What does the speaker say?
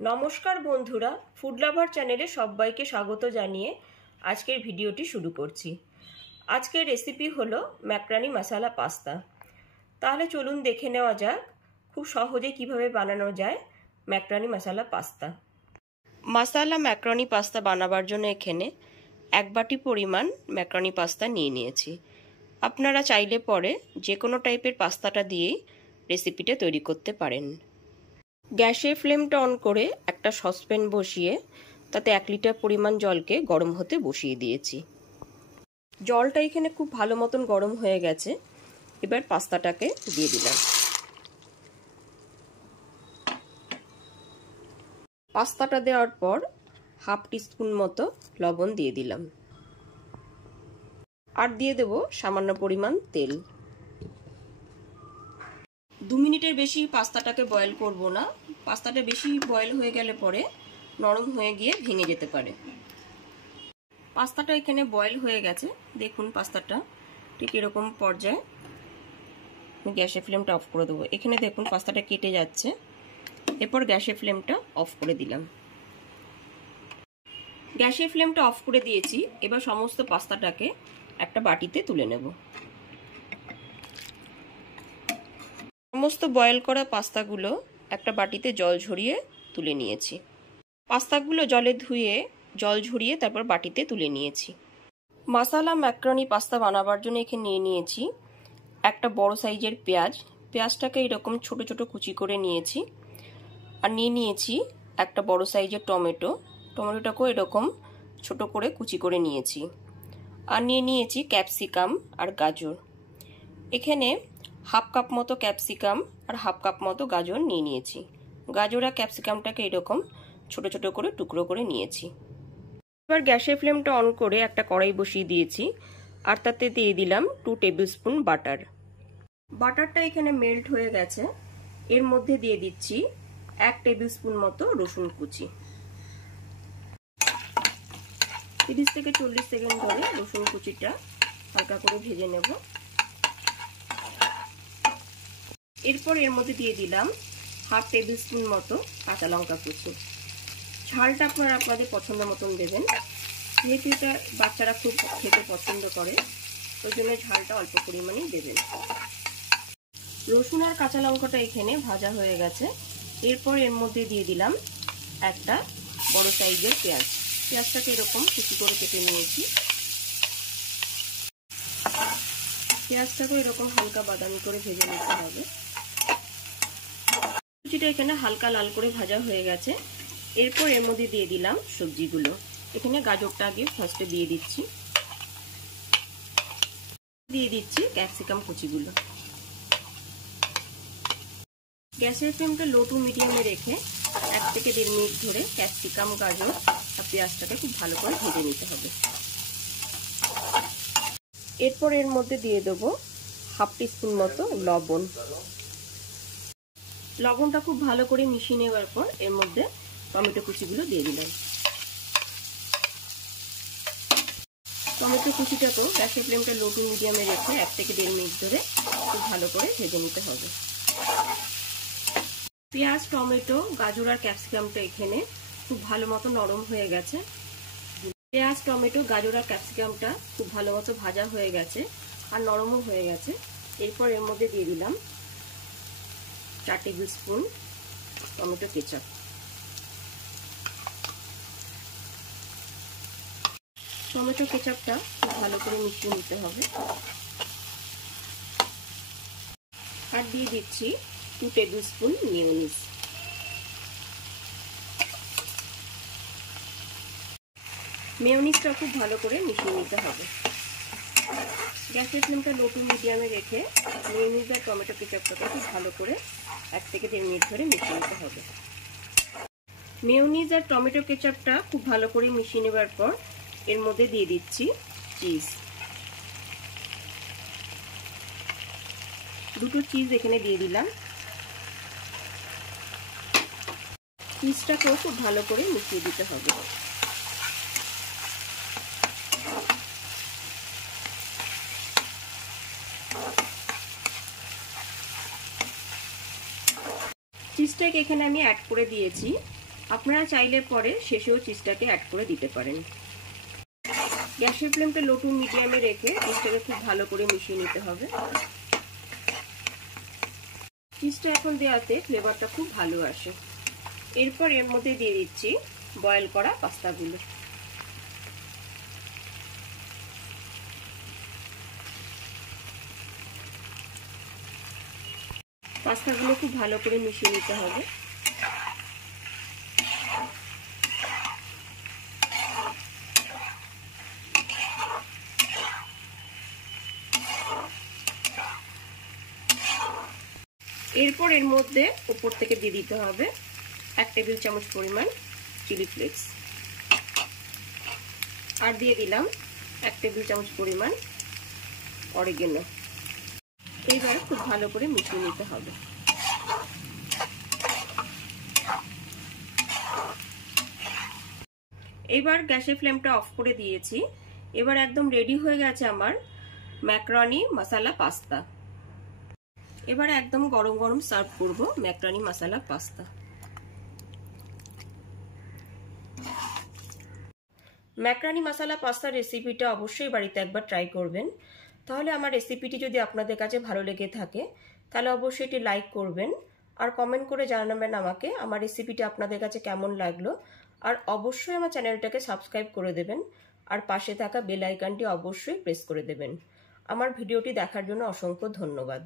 নমস্কার বন্ধুরা, food lover চ্যানেলে সবাইকে স্বাগত জানিয়ে আজকের ভিডিওটি শুরু করছি। আজকের রেসিপি হলো ম্যাকরানি মশলা পাস্তা। তাহলে চলুন দেখে নেওয়া যাক খুব সহজে কিভাবে বানানো যায় ম্যাকরানি মশলা পাস্তা। মশলা ম্যাকরানি পাস্তা বানাবার জন্য এখানে 1 বাটি পরিমাণ ম্যাকরানি পাস্তা নিয়ে নিয়েছি। আপনারা চাইলে পরে যে কোনো টাইপের পাস্তাটা দিয়েই রেসিপিটা তৈরি করতে পারেন। গ্যাসের ফ্লেমটা অন করে একটা সসপ্যান বসিয়ে তাতে 1 লিটার পরিমাণ জলকে গরম হতে বসিয়ে দিয়েছি। জলটা এখানে খুব ভালো মতন গরম হয়ে গেছে। এবার পাস্তাটাকে দিয়ে দিলাম। পাস্তাটা দেওয়ার পর 1/2 টিস্পুন মতো লবণ দিয়ে দিলাম। আর দিয়ে দেব সামান্য পরিমাণ তেল। 2 মিনিটের বেশি পাস্তাটাকে বয়েল করব না। পাস্তাটা বেশি বয়েল হয়ে গেলে পরে নরম হয়ে গিয়ে ভেঙে যেতে পারে। পাস্তাটা এখানে বয়েল হয়ে গেছে। দেখুন পাস্তাটা ঠিক এরকম পর্যায়ে। গ্যাসের ফ্লেমটা অফ করে দেবো। এখানে দেখুন পাস্তাটা কেটে যাচ্ছে। এরপর গ্যাসের ফ্লেমটা অফ করে দিলাম। গ্যাসের ফ্লেমটা অফ করে দিয়েছি। এবার সমস্ত পাস্তাটাকে একটা বাটিতে তুলে নেব। সমস্ত বয়েল করা পাস্তাগুলো একটা বাটিতে জল ঝরিয়ে তুলে নিয়েছি। পাস্তাগুলো জলে ধুয়ে জল ঝরিয়ে তারপর বাটিতে তুলে নিয়েছি। মশলা ম্যাকরনি পাস্তা বানাবার জন্য এখানে নিয়ে নিয়েছি একটা বড় সাইজের পেঁয়াজ। পেঁয়াজটাকে এরকম ছোট ছোট কুচি করে নিয়েছি। আর নিয়ে নিয়েছি একটা বড় সাইজের টমেটো। টমেটোটাকেও এরকম ছোট করে কুচি করে নিয়েছি। আর নিয়ে নিয়েছি ক্যাপসিকাম আর গাজর। এখানে 1/2 কাপ মতো ক্যাপসিকাম আর 1/2 কাপ মতো গাজর নিয়ে নিয়েছি। গাজর আর ক্যাপসিকামটাকে এরকম ছোট ছোট করে টুকরো করে নিয়েছি। এবার গ্যাসের ফ্লেমটা অন করে একটা কড়াই বসিয়ে দিয়েছি। আর তাতে দিয়ে দিলাম 2 টেবিল স্পুন বাটার। বাটারটা এখানে মেল্ট হয়ে গেছে। এর মধ্যে দিয়ে দিচ্ছি 1 টেবিল স্পুন মতো রসুন কুচি। 30 থেকে 40 সেকেন্ড ধরে রসুন কুচিটা হালকা করে ভেজে নেব। এরপর এর মধ্যে দিয়ে দিলাম 1/2 টেবিল স্পুন মতো কাঁচা লঙ্কা কুচি। ঝালটা আপনারা আপনাদের পছন্দ মতন দেবেন। যেহেতু এটা বাচ্চারা খুব খেতে পছন্দ করে, ওই জন্য ঝালটা অল্প পরিমাণেই দেবেন। রসুন আর কাঁচা লঙ্কাটা এখানে ভাজা হয়ে গেছে। এরপর এর মধ্যে দিয়ে দিলাম একটা বড় সাইজের পেঁয়াজ। পেঁয়াজটাকে এরকম কুচি করে কেটে নিয়েছি। পেঁয়াজটাকে এরকম হালকা বাদামি করে ভেজে নিতে হবে। কুচিটা এখানে হালকা লাল করে ভাজা হয়ে গেছে। এরপর এর মধ্যে দিয়ে দিলাম সবজিগুলো। এখানে গাজরটা আগে ফার্স্টে দিয়ে দিচ্ছি। দিয়ে দিচ্ছি ক্যাপসিকাম কুচিগুলো। গ্যাসের ফ্লেমটা লো টু মিডিয়ামে রেখে 1 থেকে 1.5 মিনিট ধরে ক্যাপসিকাম, গাজর আর পেঁয়াজটাকে খুব ভালো করে ভেজে নিতে হবে। এরপর এর মধ্যে দিয়ে দেবো 1/2 টিস্পুন মতো লবণ। লবণটা খুব ভালো করে মিশিয়ে নেওয়ার পর এর মধ্যে টমেটো কুচিগুলো দিয়ে দিলাম। টমেটো কুচিটাকেও গ্যাসের ফ্লেমটা লো টু মিডিয়ামে রেখে 1 থেকে 1.5 মিনিট ধরে খুব ভালো করে ভেজে নিতে হবে। পেঁয়াজ, টমেটো, গাজর আর ক্যাপসিকামটা এখানে খুব ভালো মতো নরম হয়ে গেছে। পেঁয়াজ, টমেটো, গাজর আর ক্যাপসিকামটা খুব ভালো মতো ভাজা হয়ে গেছে আর নরমও হয়ে গেছে। এরপর এর মধ্যে দিয়ে দিলাম 4 table spoon tomato ketchup. Tomato কেচাপটা খুব ভালো করে মিশিয়ে নিতে হবে। আর দিয়ে দিচ্ছি 2 টেবিল স্পুন মেয়োনিজ। মেয়োনিজটা খুব ভালো করে মিশিয়ে নিতে হবে। গ্যাসের ফ্লেমটা লো টু মিডিয়ামে রেখে মেয়োনিজ আর টমেটো কেচাপটাকে খুব ভালো করে 1 থেকে 1.5 মিনিট ধরে মিশিয়ে নিতে হবে। মেয়োনিজ আর টমেটো কেচাপটা খুব ভালো করে মিশিয়ে নেবার পর এর মধ্যে দিয়ে দিচ্ছি চিজ। 2টো চিজ এখানে দিয়ে দিলাম। চিজটাকেও খুব ভালো করে মিশিয়ে দিতে হবে। চিজটাকে এখানে আমি অ্যাড করে দিয়েছি। আপনারা চাইলে পরে শেষেও চিজটাকে অ্যাড করে দিতে পারেন। গ্যাসের ফ্লেমটা লো টু মিডিয়ামে রেখে চিজটাকে খুব ভালো করে মিশিয়ে নিতে হবে। চিজটা এখন দেওয়াতে ফ্লেভারটা খুব ভালো আসে। এরপর এর মধ্যে দিয়ে দিচ্ছি বয়েল করা পাস্তাগুলো। পাস্তাগুলো খুব ভালো করে মিশিয়ে নিতে হবে। এরপর এর মধ্যে উপর থেকে দিয়ে দিতে হবে 1 টেবিল চামচ পরিমাণ চিলি ফ্লেক্স, আর দিয়ে দিলাম 1 টেবিল চামচ পরিমাণ অরিগেনো। এইবার খুব ভালো করে মিশিয়ে নিতে হবে। এবার গ্যাসের ফ্লেমটা অফ করে দিয়েছি। এবার একদম রেডি হয়ে গেছে আমার ম্যাকারনি মশলা পাস্তা। এবার একদম গরম গরম সার্ভ করব ম্যাকারনি মশলা পাস্তা। ম্যাকারনি মশলা পাস্তা রেসিপিটা অবশ্যই বাড়িতে একবার ট্রাই করবেন। তাহলে আমার রেসিপিটি যদি আপনাদের কাছে ভালো লেগে থাকে তাহলে অবশ্যই এটি লাইক করবেন আর কমেন্ট করে জানাবেন আমাকে আমার রেসিপিটা আপনাদের কাছে কেমন লাগলো। আর অবশ্যই আমার চ্যানেলটাকে সাবস্ক্রাইব করে দেবেন আর পাশে থাকা বেল আইকনটি অবশ্যই প্রেস করে দেবেন। আমার ভিডিওটি দেখার জন্য অসংখ্য ধন্যবাদ।